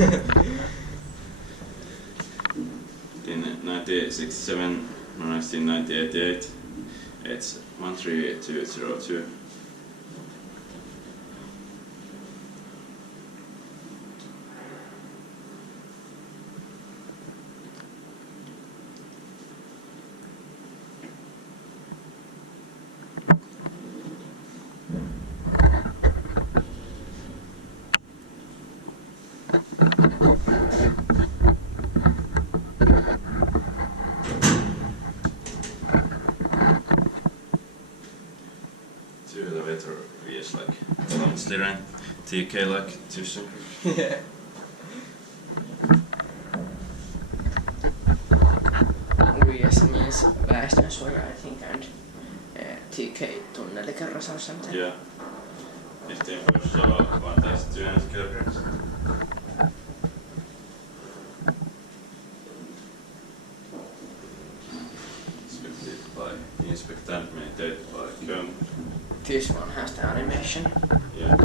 In 1967, 1988, it's 13202. Elevator is like Sliden, TK like tusen. Yeah. VS means väestönsuoja, I think, and TK tunnelikerros or something. Yeah. 15 so 1,200 kilograms. Inspected by Inspecta and maintained by Kone. This one has the animation. Yeah.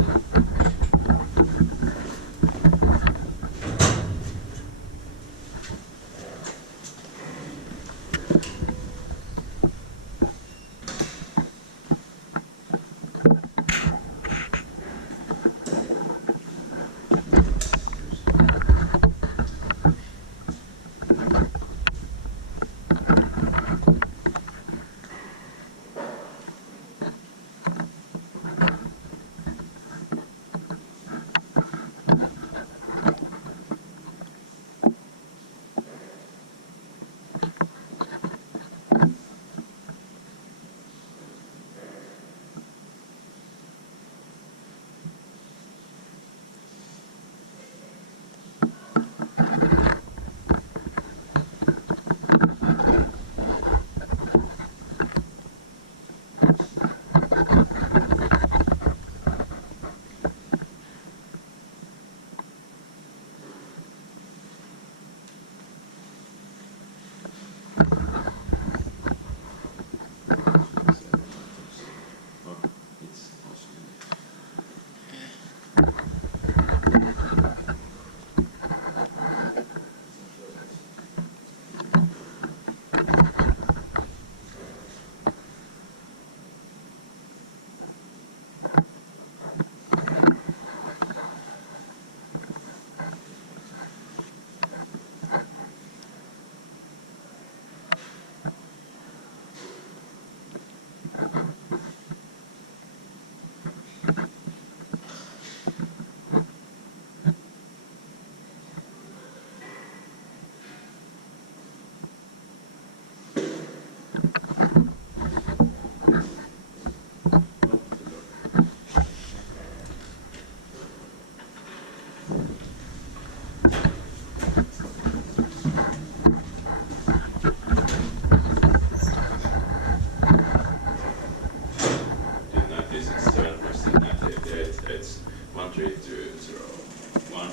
It's 13201.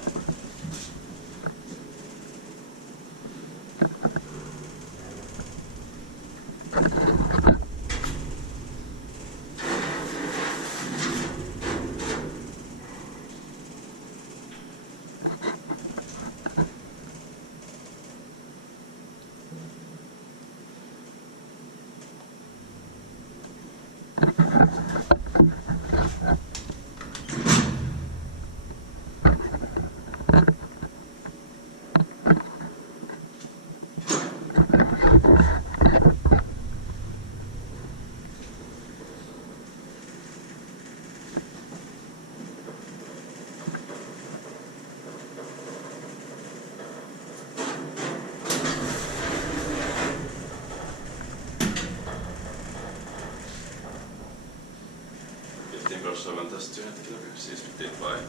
So 1,200 kilograms inspected by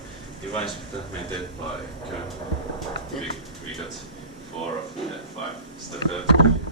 Kiwa, Inspecta, maintained by Kone. We got 4 of 5 stuck out.